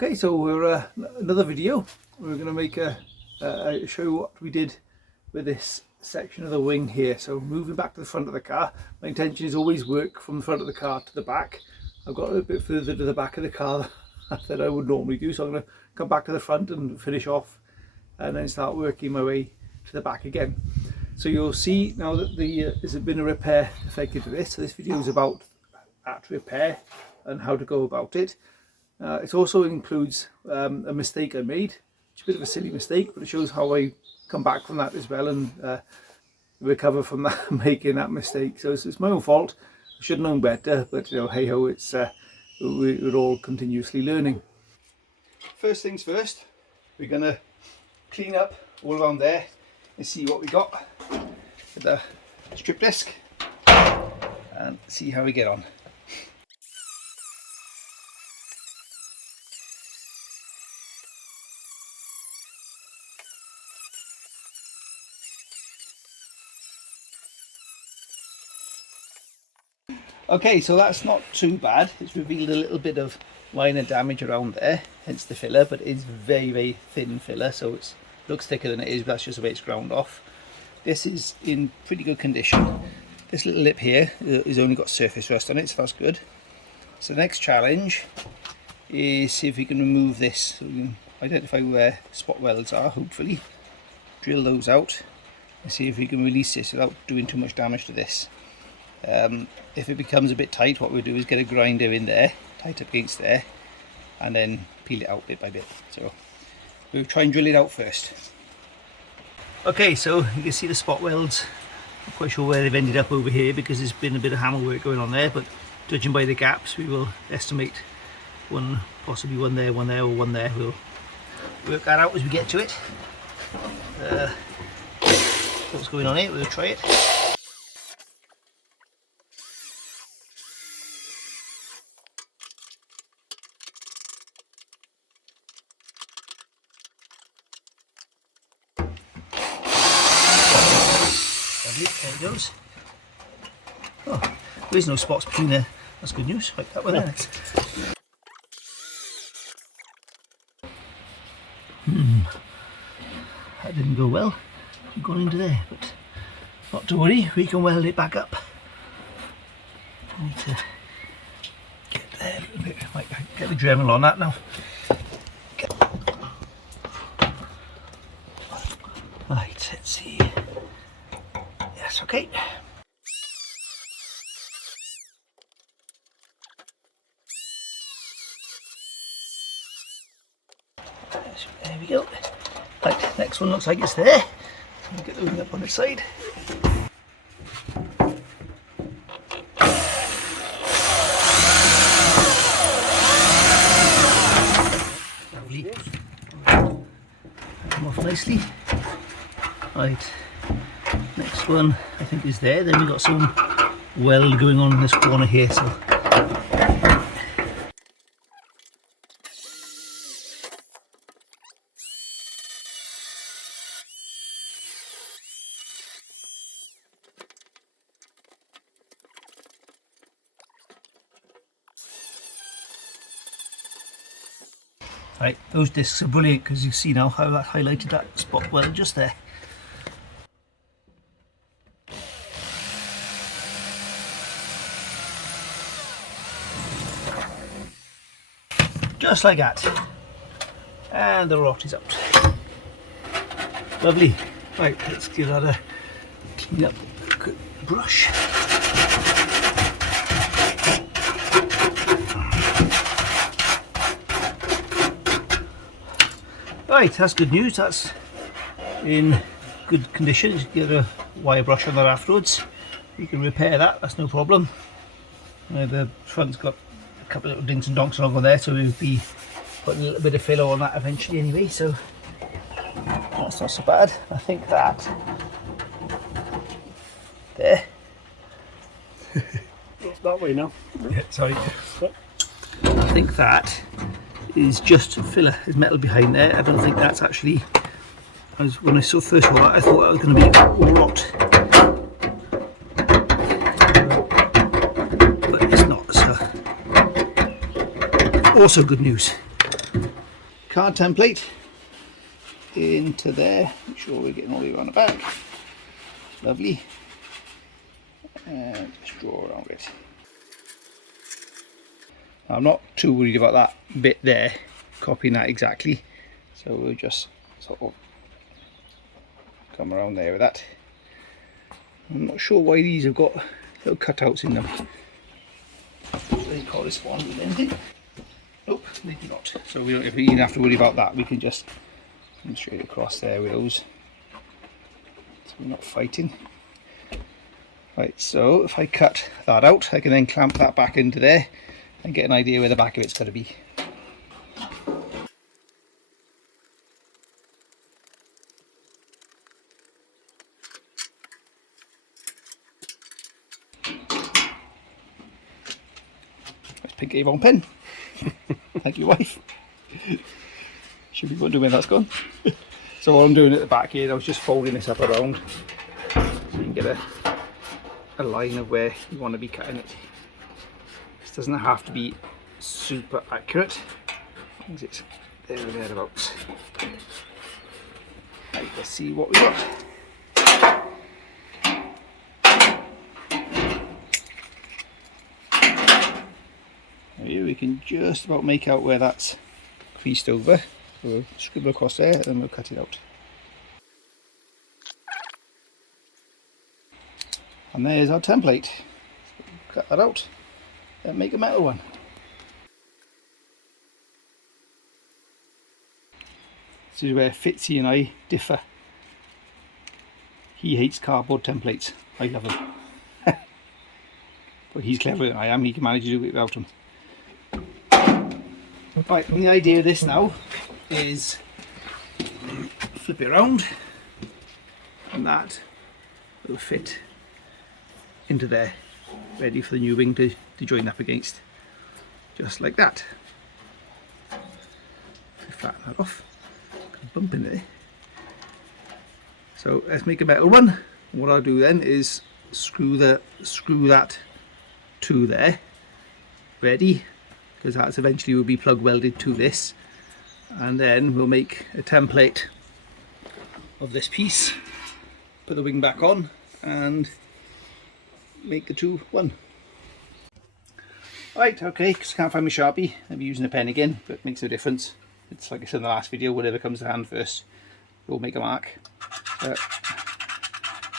Okay, so we're another video. We're going to make show you what we did with this section of the wing here. So moving back to the front of the car, my intention is always work from the front of the car to the back. I've got a little bit further to the back of the car than I would normally do, so I'm going to come back to the front and finish off and then start working my way to the back again. So you'll see now that there's been a repair affected to this. So this video is about that repair and how to go about it. It also includes a mistake I made. It's a bit of a silly mistake, but it shows how I come back from that as well and recover from that, making that mistake. So it's my own fault. I should have known better, but you know, hey ho, it's we're all continuously learning. First things first, we're gonna clean up all around there and see what we got with the strip disc and see how we get on. Okay, so that's not too bad. It's revealed a little bit of minor damage around there, hence the filler, but it's very, very thin filler, so it looks thicker than it is, but that's just the way it's ground off. This is in pretty good condition. This little lip here has only got surface rust on it, so that's good. So the next challenge is see if we can remove this, so we can identify where spot welds are, hopefully. Drill those out and see if we can release this without doing too much damage to this. If it becomes a bit tight, what we'll do is get a grinder in there, tight up against there, and then peel it out bit by bit. So we'll try and drill it out first. Okay, so you can see the spot welds. Not quite sure where they've ended up over here because there's been a bit of hammer work going on there, but judging by the gaps we will estimate one, possibly one there, or one there. We'll work that out as we get to it. What's going on here, we'll try it. There it goes. Oh, there is no spots between there. That's good news. Like that one there. That didn't go well. We've gone into there, but not to worry. We can weld it back up. I need to get there a little bit. Might get the Dremel on that now. Right, let's see. Yes, okay. There we go. Right, next one looks like it's there. I'll get the wing up on its side. Lovely. Come off nicely. Right. Next one I think is there. Then we've got some weld going on in this corner here, so right, those discs are brilliant because you see now how that highlighted that spot weld just there. Just like that, and the rot is out. Lovely. Right, let's give that a clean up brush. Right, that's good news. That's in good condition. Just get a wire brush on that afterwards. You can repair that. That's no problem. The front's got a couple of little dinks and donks along on there, so we'll be putting a little bit of filler on that eventually anyway, so that's not so bad. I think that there. It's that way now. Yeah, sorry. I think that is just filler. There's metal behind there. I don't think that's actually, when I saw first of all, I thought that was going to be rot. But it's not, so also good news. card template into there. Make sure we're getting all the way around the back. Lovely. And just draw around it. I'm not too worried about that bit there, copying that exactly. So we'll just sort of come around there with that. I'm not sure why these have got little cutouts in them. Do they correspond with anything? Nope, they do not. So we don't even have to worry about that. We can just come straight across there with those. So we're not fighting. Right, so if I cut that out, I can then clamp that back into there and get an idea where the back of it's going to be. Nice pink Avon pen. Thank you, wife. Should be wondering where that's gone. So what I'm doing at the back here, I was just folding this up around so you can get a line of where you want to be cutting it. This doesn't have to be super accurate, as long as it's there or thereabouts. Right, let's see what we got. Here we can just about make out where that's creased over. So we'll scribble across there and then we'll cut it out. And there's our template. So we'll cut that out and make a metal one. This is where Fitzy and I differ. He hates cardboard templates. I love them. But he's cleverer than I am. He can manage to do it without them. Right, and the idea of this now is flip it around and that will fit into there, ready for the new wing to join up against, just like that. Flatten that off, bump in there. So let's make a metal one. What I'll do then is screw that to there, ready, because that's eventually will be plug welded to this, and then we'll make a template of this piece, put the wing back on and make the two one. Right, okay, because I can't find my Sharpie, I'll be using a pen again, but it makes no difference. It's like I said in the last video, whatever comes to hand first, we'll make a mark.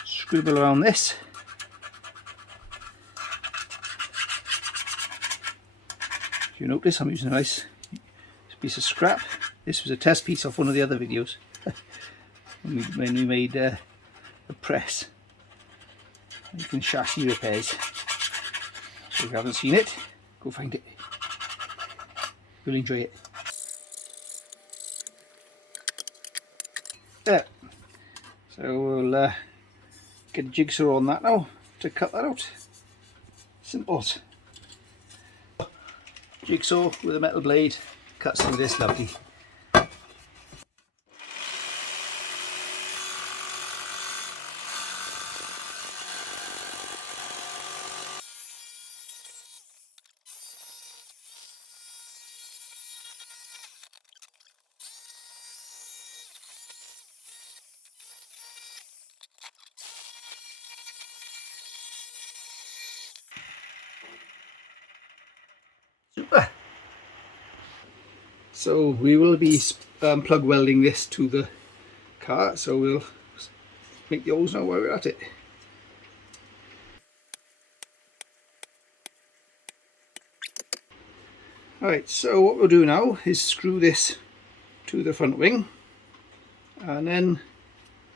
Scribble around this. If you notice, I'm using a nice piece of scrap. This was a test piece off one of the other videos when we made a press making chassis repairs. So if you haven't seen it, go find it. You'll enjoy it. There. So we'll get a jigsaw on that now to cut that out. Simple. Jigsaw with a metal blade cuts through this lovely. Super. So we will be plug welding this to the car, so we'll make the holes now while we're at it. Alright, so what we'll do now is screw this to the front wing and then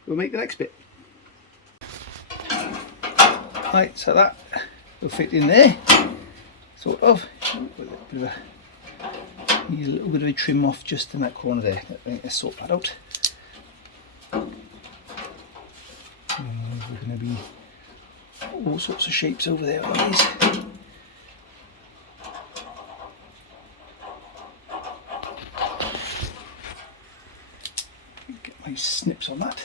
we'll make the next bit. Right, so that will fit in there, sort of. Need a little bit of a trim off just in that corner there. Let's sort that out. We're going to be all sorts of shapes over there on these. Get my snips on that.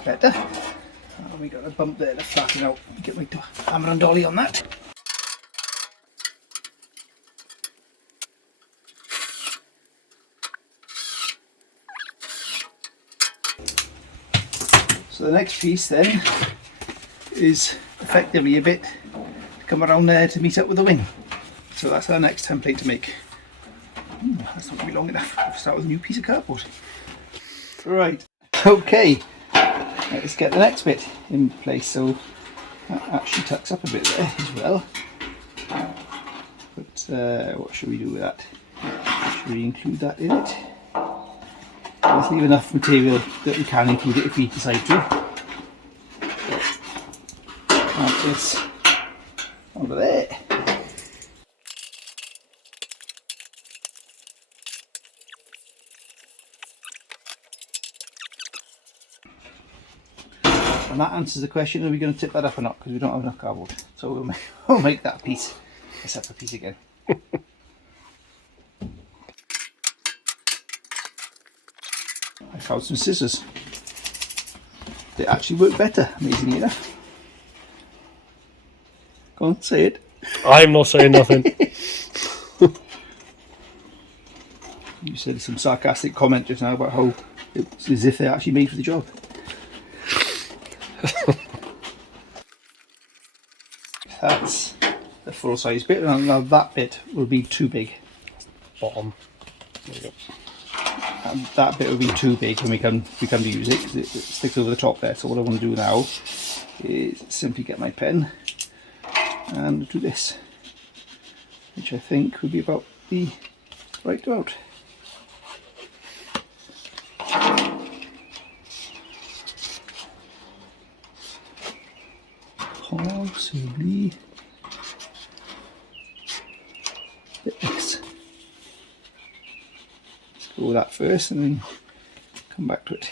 looks better. We got a bump there to flatten out. Get my hammer and dolly on that. So the next piece then is effectively a bit to come around there to meet up with the wing. So that's our next template to make. That's not going to be long enough. We'll start with a new piece of cardboard. Right, okay, let's get the next bit in place. So that actually tucks up a bit there as well. But what should we do with that? Should we include that in it? Let's leave enough material that we can include it if we decide to. Like this over there. And that answers the question, are we going to tip that up or not, because we don't have enough cardboard. So we'll make that piece a separate piece again. I found some scissors. They actually work better, amazingly enough. Go on, say it. I'm not saying nothing. You said some sarcastic comment just now about how it's as if they're actually made for the job. That's the full size bit, and now that bit will be too big. Bottom. There you go. And that bit will be too big when we come to use it, because it sticks over the top there. So what I want to do now is simply get my pen and do this, which I think would be about the right amount. Possibly this. Let's go with that first and then come back to it.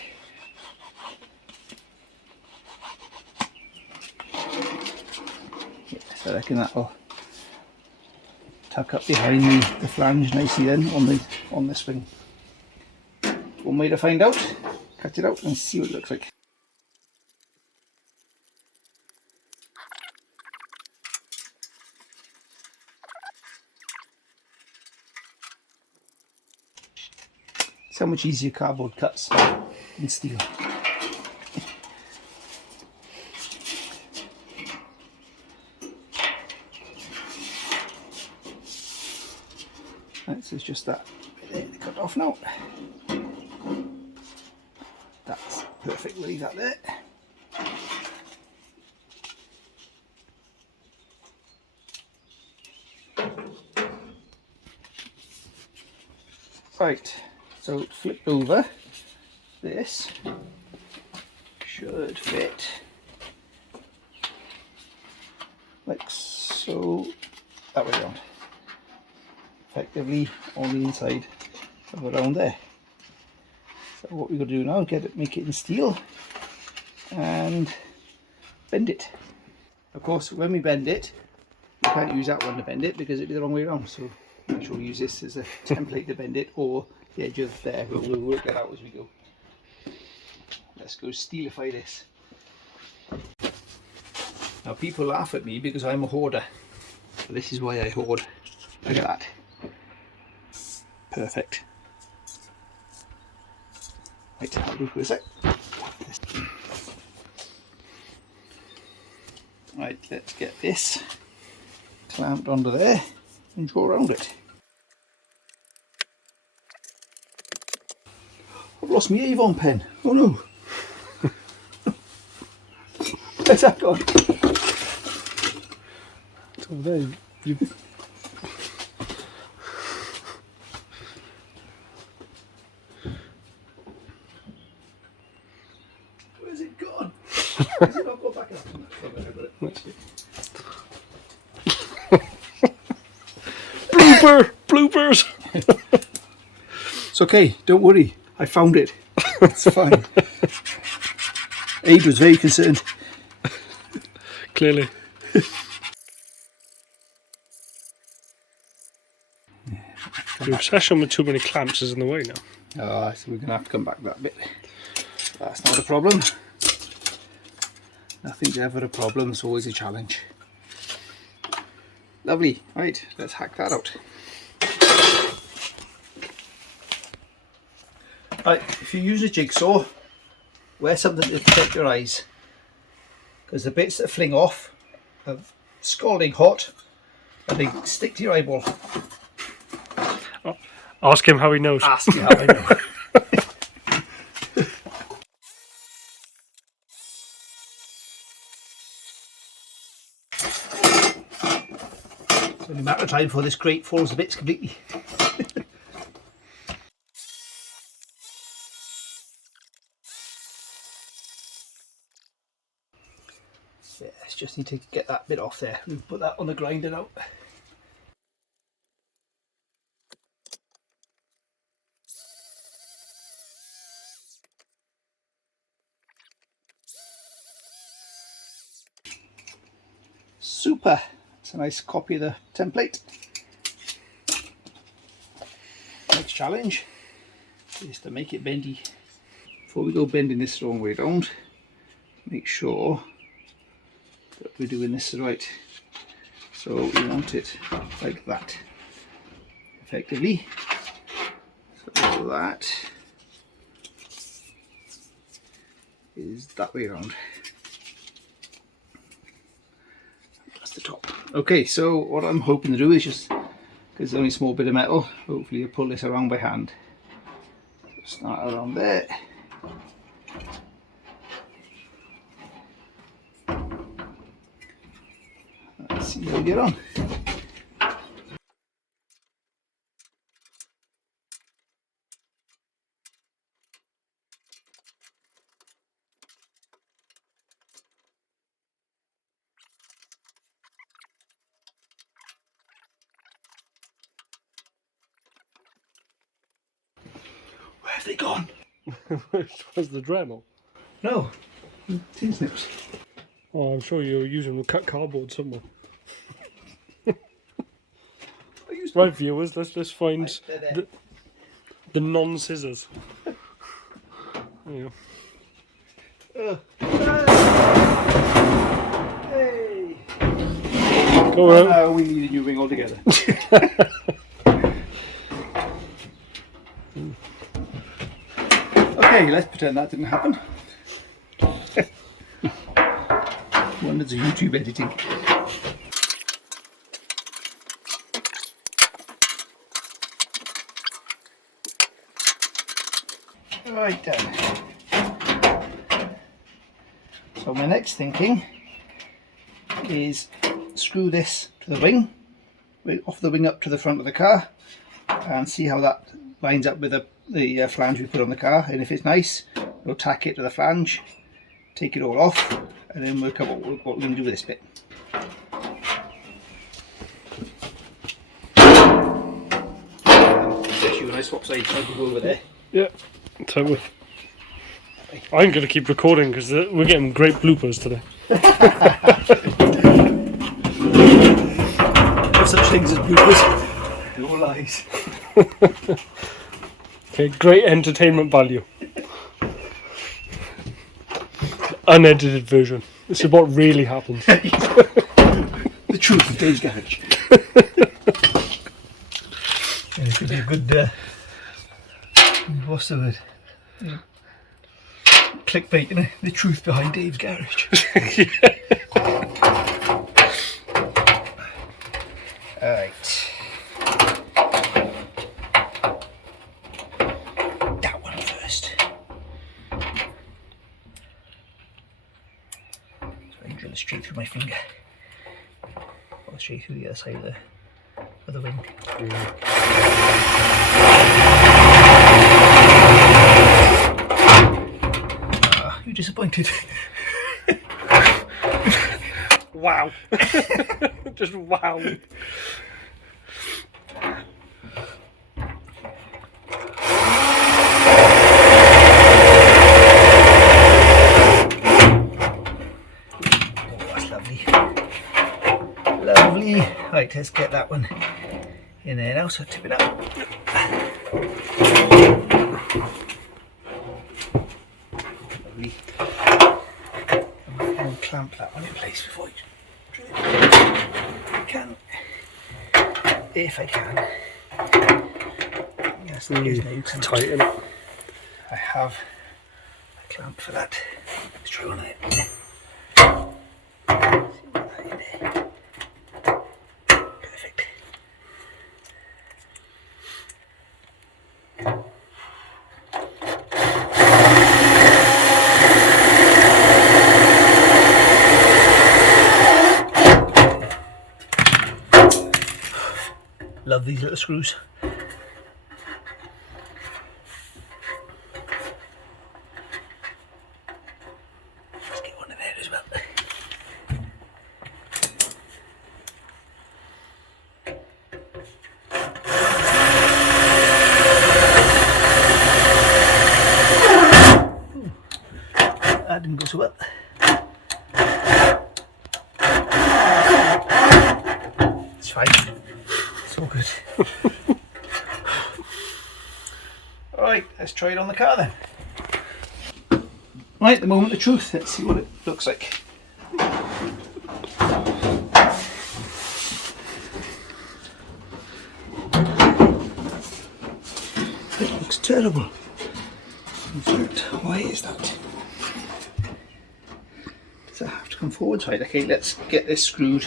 Yeah, so I reckon that'll tuck up behind the flange nicely then on this wing. One way to find out, cut it out and see what it looks like. It's how much easier cardboard cuts than steel. Right, so it's just that bit there to cut off now. That's perfect, we'll leave that there. Right, so flip over, this should fit like so, that way around, effectively on the inside of around there. So what we're going to do now is make it in steel and bend it. Of course, when we bend it, we can't use that one to bend it because it'd be the wrong way around. So make sure we use this as a template to bend it, or the edge of there. We'll work that out as we go. Let's go steelify this. Now people laugh at me because I'm a hoarder. But this is why I hoard. Look at that. Perfect. Right, I'll do for a sec. Right, let's get this clamped onto there and draw around it. I've lost my Avon pen. Oh no. Where's that gone? It's over there. Where's it gone? Has it not got back up? Bloopers! It's okay, don't worry. I found it. It's fine. Aid was very concerned. Clearly. Your obsession with too many clamps is in the way now. So we're going to have to come back that bit. That's not a problem. Nothing's ever a problem, it's always a challenge. Lovely. Right, let's hack that out. Right, if you use a jigsaw, wear something to protect your eyes, because the bits that fling off are scalding hot and they stick to your eyeball. Ask him how he knows. Ask me how I know. It's only a matter of time before this grate falls to bits completely. Yes, just need to get that bit off there. We'll put that on the grinder now. Super. It's a nice copy of the template. Next challenge is to make it bendy. Before we go bending this the wrong way around, make sure that we're doing this right. So we want it like that, effectively. So that is that way around. That's the top. Okay, so what I'm hoping to do is just, because it's only a small bit of metal, hopefully I'll pull this around by hand. Start around there. Let's see how we get on. Where have they gone? Which was the Dremel? No, tin snips. Oh, I'm sure you were using them to cut cardboard somewhere. Right, viewers, let's find the non-scissors. There you Hey! go. Go out. We need a new ring altogether. Okay, let's pretend that didn't happen. Wonders of YouTube editing. Right then. So my next thinking is screw this to the wing, off the wing up to the front of the car, and see how that lines up with the flange we put on the car. And if it's nice, we'll tack it to the flange, take it all off, and then work out what we're going to do with this bit. You and I swap sides, so I can go over there. Yeah, totally. I'm going to keep recording because we're getting great bloopers today. No such things as bloopers. No lies. Okay, great entertainment value. Unedited version. This is what really happens. The truth of Dave's Garage. Yeah, it could be a good, what's the word? Yeah. Clickbait, you know? The truth behind Dave's Garage. Alright. That one first. So I can drill it straight through my finger. Or straight through the other side of the wing. You're disappointed. Wow. Just wow. That's lovely. Lovely. Right, let's get that one in there now, so tip it up. Lovely. and clamp that one in place before you drill it. I can, if I can. Yes, there is no tight, isn't it? I have a clamp for that. Let's try one of them. Perfect. Love these little screws. Let's get one in there as well. That didn't go so well. It's fine. It's all good. Alright, let's try it on the car then. Right, the moment of truth. Let's see what it looks like. It looks terrible. In fact, why is that? Does it have to come forward? Right, okay, let's get this screwed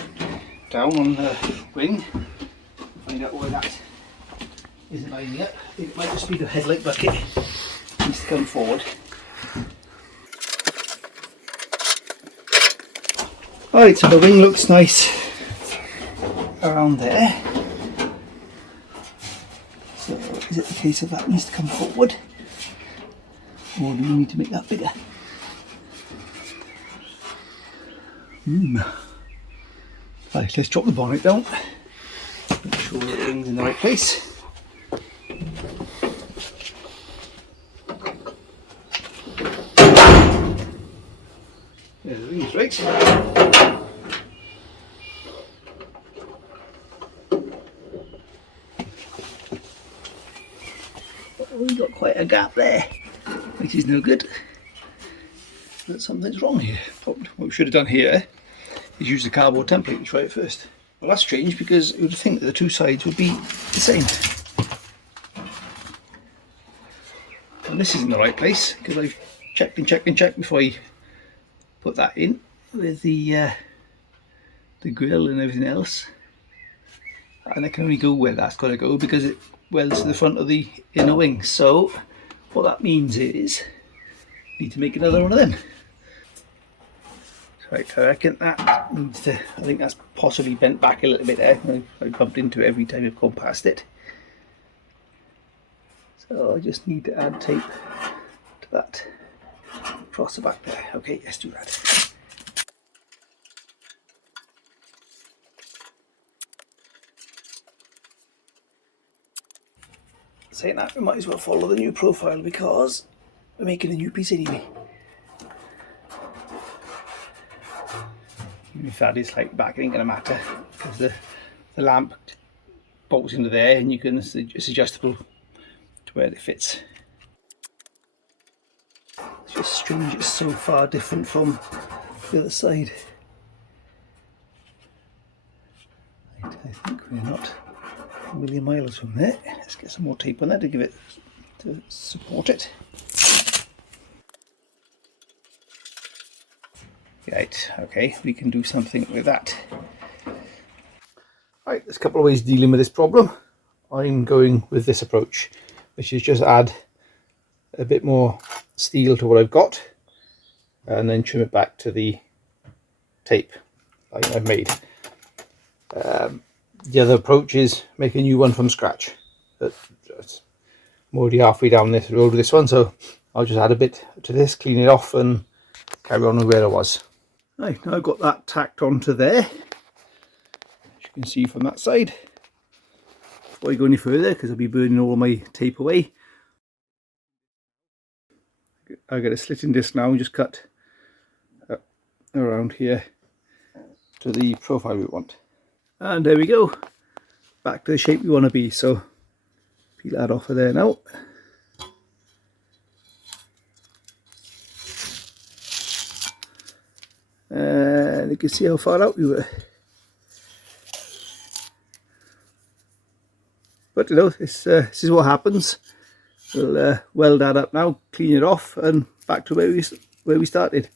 down on the wing. Find out why that isn't lining up. I think it might just be the headlight bucket. It needs to come forward. Alright, so the wing looks nice around there. So is it the case of that needs to come forward? Or do we need to make that bigger? Right, let's drop the bonnet down. Make sure the wing's in the right place. There the wing's right. We got quite a gap there, which is no good. But something's wrong here. What we should have done here is use the cardboard template to try it first. Well, that's strange because you would think that the two sides would be the same. And this isn't the right place because I've checked and checked and checked before I put that in with the grill and everything else. And I can only go where that's got to go because it welds to the front of the inner wing. So what that means is I need to make another one of them. Right, I reckon that needs to, I think that's possibly bent back a little bit there. I bumped into it every time I've gone past it. So I just need to add tape to that across the back there. Okay, let's do that. Saying that, we might as well follow the new profile because we're making a new piece anyway. Even if that is like back, it ain't gonna matter because the lamp bolts into there and you can, it's adjustable to where it fits. It's just strange, it's so far different from the other side. Right, I think we're not a million miles from there. Let's get some more tape on there to give it, to support it. Right, okay, we can do something with that. Right, there's a couple of ways of dealing with this problem. I'm going with this approach, which is just add a bit more steel to what I've got and then trim it back to the tape like I've made. The other approach is make a new one from scratch. I'm already halfway down this road with this one, so I'll just add a bit to this, clean it off and carry on with where I was. Right, now I've got that tacked onto there, as you can see from that side. Before I go any further, because I'll be burning all my tape away, I've got a slitting disc now and just cut around here to the profile we want. And there we go, back to the shape we want to be. So peel that off of there now. and you can see how far out we were. But you know, this is what happens. We'll weld that up now, clean it off, and back to where we started.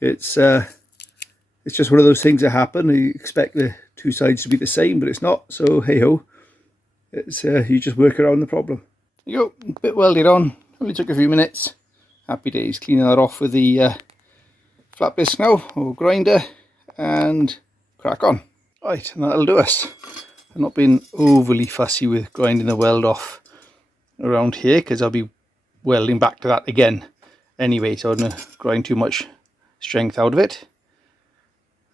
It's just one of those things that happen. You expect the two sides to be the same, but it's not. So hey ho, it's you just work around the problem. There you go, a bit welded on. Only took a few minutes. Happy days. Cleaning that off with the flat disc now, or grinder, and crack on. Right, and that'll do us. I've not been overly fussy with grinding the weld off around here because I'll be welding back to that again anyway, so I don't grind too much strength out of it.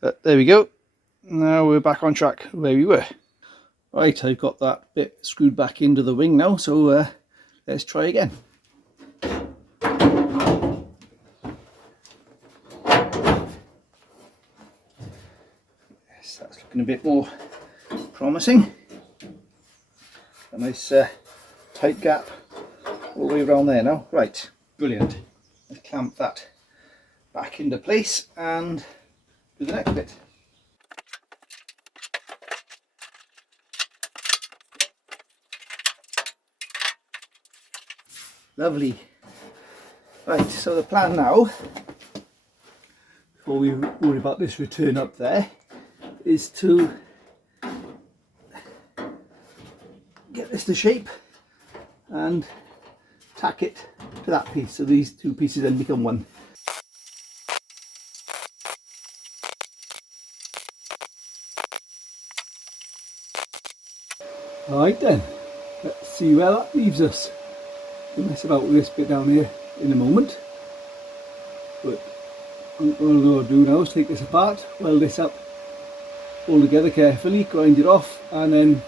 But there we go. Now we're back on track where we were. Right, I've got that bit screwed back into the wing now, so let's try again. Yes, that's looking a bit more promising. A nice tight gap all the way around there now. Right, brilliant. Let's clamp that back into place and do the next bit. Lovely. Right, so the plan now, before we worry about this return up there, is to get this to shape and tack it to that piece, so these two pieces then become one. Right then, let's see where that leaves us. We'll mess about with this bit down here in a moment, but what I'll do now is take this apart, weld this up all together carefully, grind it off, and then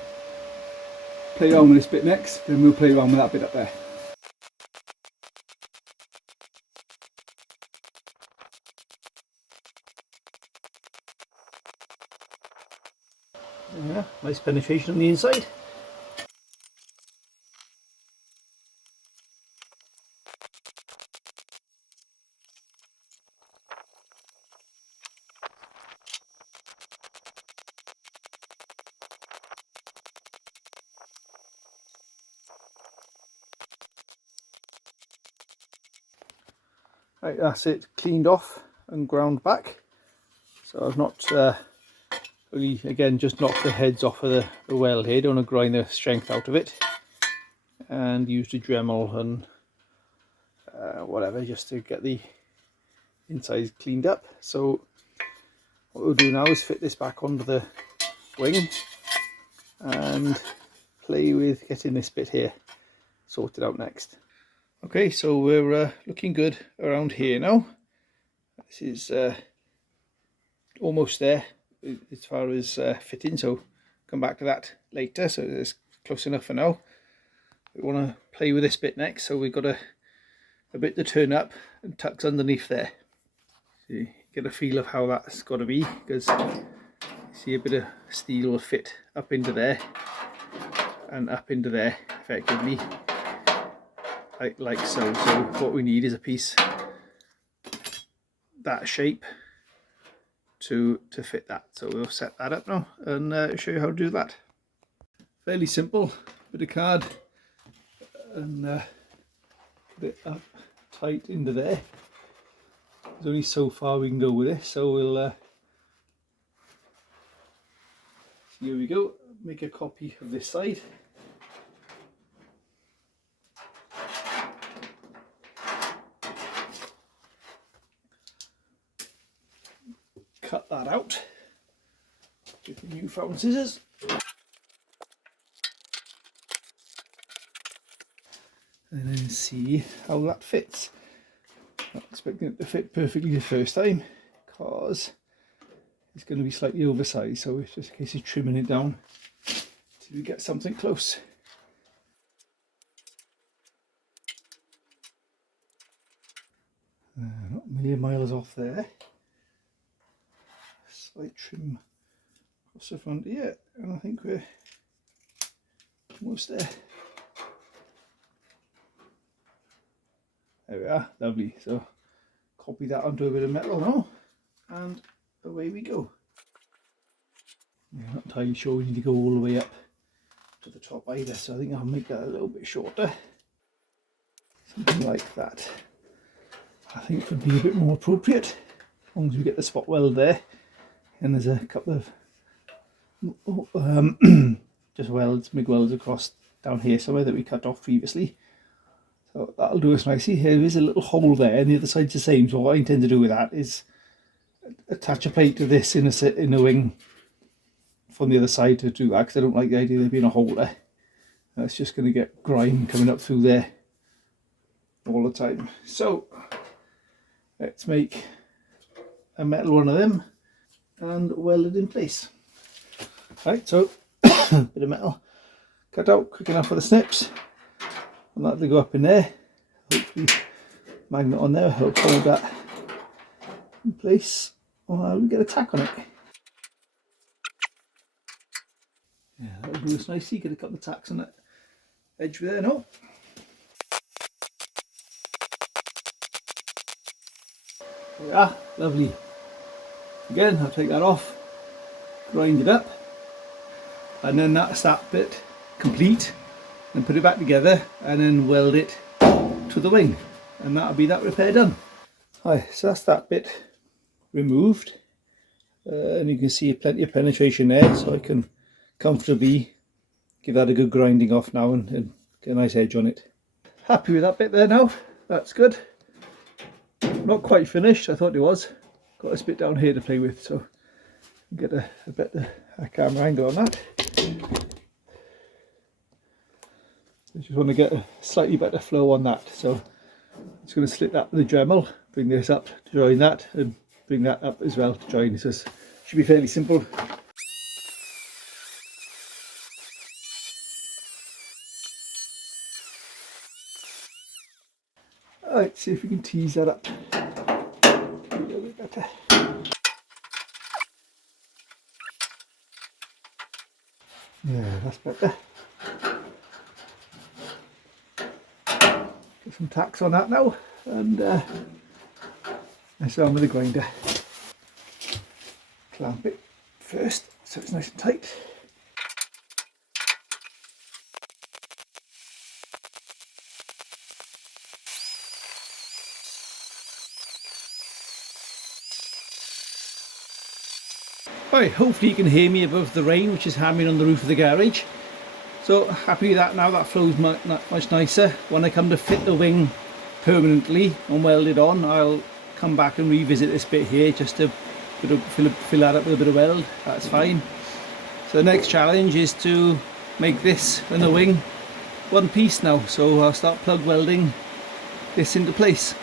play around with this bit next, then we'll play around with that bit up there. Yeah, nice penetration on the inside. Right, that's it, cleaned off and ground back. So I've not really, again, just knocked the heads off of the weld here. Don't want to grind the strength out of it, and used a Dremel and whatever just to get the inside cleaned up. So what we'll do now is fit this back onto the wing and play with getting this bit here sorted out next. Okay, so we're looking good around here now. This is almost there as far as fitting, so come back to that later. So it's close enough for now. We want to play with this bit next, so we've got a bit to turn up and tucks underneath there. So you get a feel of how that's got to be, because you see a bit of steel will fit up into there and up into there effectively, like so. So what we need is a piece that shape to fit that. So we'll set that up now and show you how to do that. Fairly simple, bit of card and put it up tight into there. There's only so far we can go with this, so we'll here we go, make a copy of this side. Cut that out with the newfound scissors. And then see how that fits. Not expecting it to fit perfectly the first time because it's going to be slightly oversized, so it's just a case of trimming it down till we get something close. Not a million miles off there. Slight trim across the front here, and I think we're almost there. There we are, lovely. So copy that onto a bit of metal now. and away we go. I'm not entirely sure we need to go all the way up to the top either, so I think I'll make that a little bit shorter. Something like that. I think would be a bit more appropriate, as long as we get the spot weld there. And there's a couple of just welds, MIG welds across down here somewhere that we cut off previously. So that'll do us nicely. There is a little hole there, and the other side's the same. So what I intend to do with that is attach a plate to this in a wing from the other side to do that, because I don't like the idea of there being a hole there. That's just going to get grime coming up through there all the time. So let's make a metal one of them and weld it in place. Right, so bit of metal cut out quick enough for the snips, and that'll go up in there. Hopefully magnet on there help hold that in place while we get a tack on it. Yeah, that'll do us nicely. Get a couple of tacks on that edge there now. There we are, lovely. Again, I'll take that off, grind it up, and then that's that bit complete, and put it back together and then weld it to the wing, and that'll be that repair done. Right, so that's that bit removed, and you can see plenty of penetration there, so I can comfortably give that a good grinding off now and get a nice edge on it. Happy with that bit there now, that's good. Not quite finished, I thought it was. Got this bit down here to play with, so get a better camera angle on that. I just want to get a slightly better flow on that, so I'm just going to slit that with the Dremel, bring this up to join that, and bring that up as well to join. So it should be fairly simple. Alright, see if we can tease that up a little bit better. Yeah, that's better. Get some tacks on that now, and mess around with the grinder. Clamp it first so it's nice and tight. Right, hopefully you can hear me above the rain which is hammering on the roof of the garage. So happy with that now, that flows much nicer. When I come to fit the wing permanently and weld it on, I'll come back and revisit this bit here just to fill that up with a bit of weld. That's fine. So the next challenge is to make this and the wing one piece now. So I'll start plug welding this into place.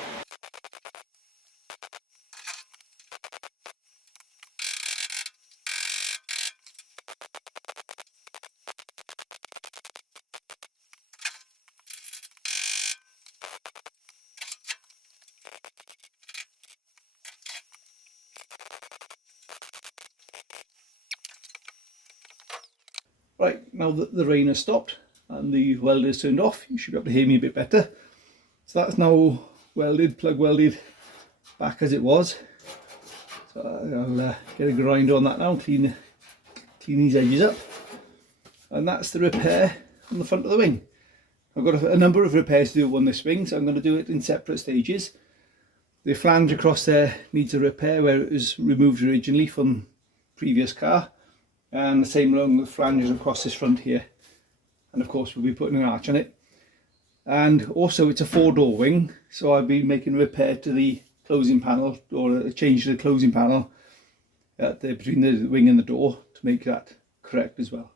Right, now that the rain has stopped and the welder is turned off, you should be able to hear me a bit better. So that's now welded, plug welded back as it was. So I'll get a grinder on that now, clean these edges up. And that's the repair on the front of the wing. I've got a number of repairs to do on this wing, so I'm going to do it in separate stages. The flange across there needs a repair where it was removed originally from the previous car. And the same along the flanges across this front here, and of course we'll be putting an arch on it. And also it's a 4-door wing, so I'll be making a repair to the closing panel, or a change to the closing panel between the wing and the door to make that correct as well.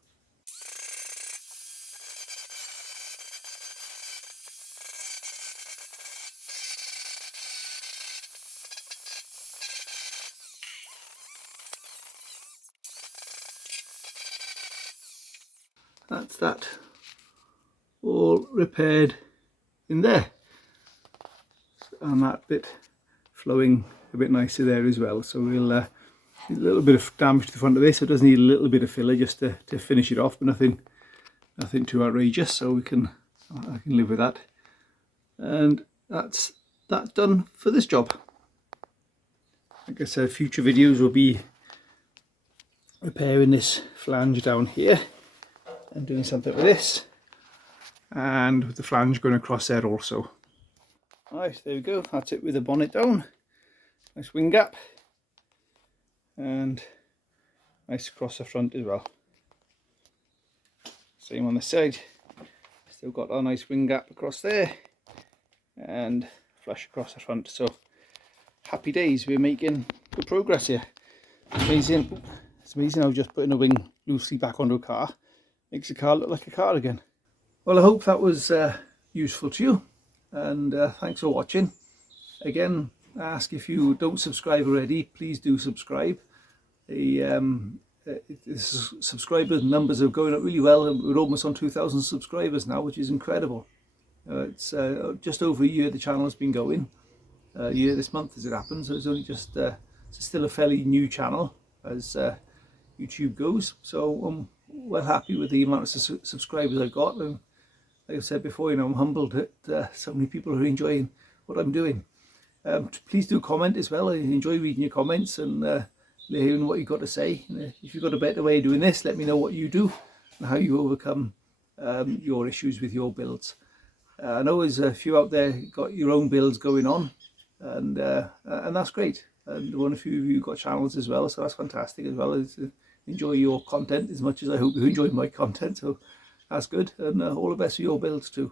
That's that all repaired in there, and that bit flowing a bit nicer there as well. So we'll need a little bit of damage to the front of this, so it does need a little bit of filler just to finish it off, but nothing too outrageous, so I can live with that. And that's that done for this job. like I said, future videos will be repairing this flange down here and doing something with this, and with the flange going across there also. Right, there we go, that's it with the bonnet down. Nice wing gap, and nice across the front as well. Same on the side, still got a nice wing gap across there and flush across the front. So happy days, we're making good progress here. Amazing. It's amazing how just putting a wing loosely back onto a car makes a car look like a car again. Well, I hope that was useful to you, and thanks for watching. Again, I ask, if you don't subscribe already, please do subscribe. The subscriber numbers are going up really well, and we're almost on 2,000 subscribers now, which is incredible. It's just over a year the channel has been going. A year this month as it happens, so it's only just it's still a fairly new channel as YouTube goes. So I'm well happy with the amount of subscribers I've got, and like I said before, I'm humbled that so many people are enjoying what I'm doing. Please do comment as well. I enjoy reading your comments and hearing what you've got to say. If you've got a better way of doing this, let me know what you do and how you overcome your issues with your builds. I know there's a few out there got your own builds going on, and that's great. And one of you got channels as well, so that's fantastic as well. As enjoy your content as much as I hope you enjoy my content, so that's good. And all the best for your builds too.